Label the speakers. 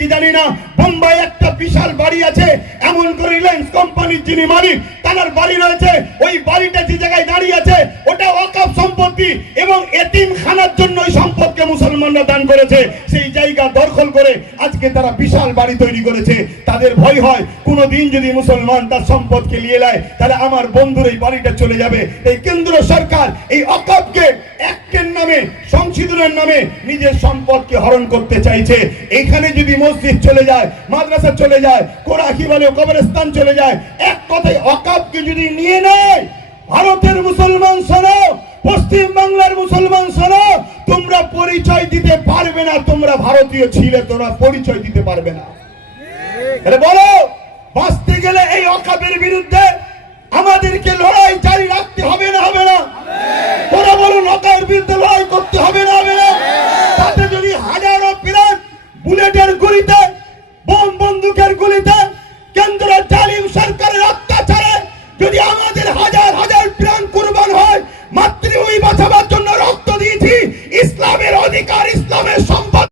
Speaker 1: কি জানি না, বোম্বাই একটা বিশাল বাড়ি আছে, এমন করে রিলায়েন্স কোম্পানির যিনি মালিক, তার বাড়ি রয়েছে, ওই বাড়িটা যে জায়গায় দাঁড়িয়ে আছে, ওটা ওয়াকফ সম্পত্তি এবং এতিম খানার জন্য ওই সম্পদকে মুসলমানরা দান করেছে। সেই জায়গা দখল করে আজকে তারা বিশাল বাড়ি তৈরি করেছে। তাদের ভয় হয় কোনো দিন যদি মুসলমান তার সম্পদকে নিয়ে নেয়, তাহলে আমার বন্ধুর এই বাড়িটা চলে যাবে। এই কেন্দ্র সরকার এই অকপকে সংশোধনের নামে নিজের সম্পদকে হরণ করতে চাইছে। এইখানে যদি মসজিদ চলে যায়, মাদ্রাসা চলে যায় কোরআ কি বলে কবরস্থান চলে যায়, এক কথায় অকাপকে যদি নিয়ে নেয়, ভারতের মুসলমান শোনো পশ্চিম বাংলার মুসলমান শোনো, তোমরা পরিচয় দিতে পারবে না, তোমরা ভারতীয় ছিলে, তোমরা পরিচয় দিতে পারবে না। বলো বাঁচতে গুলিতে, বোম বন্দুকের গুলিতে কেন্দ্র জালিম সরকারের অত্যাচারে যদি আমাদের হাজার হাজার প্রাণ কুরবান হয়, মাতৃভূমি বাঁচাবার জন্য রক্ত দিয়েছি। ইসলামের অধিকার ইসলামের সম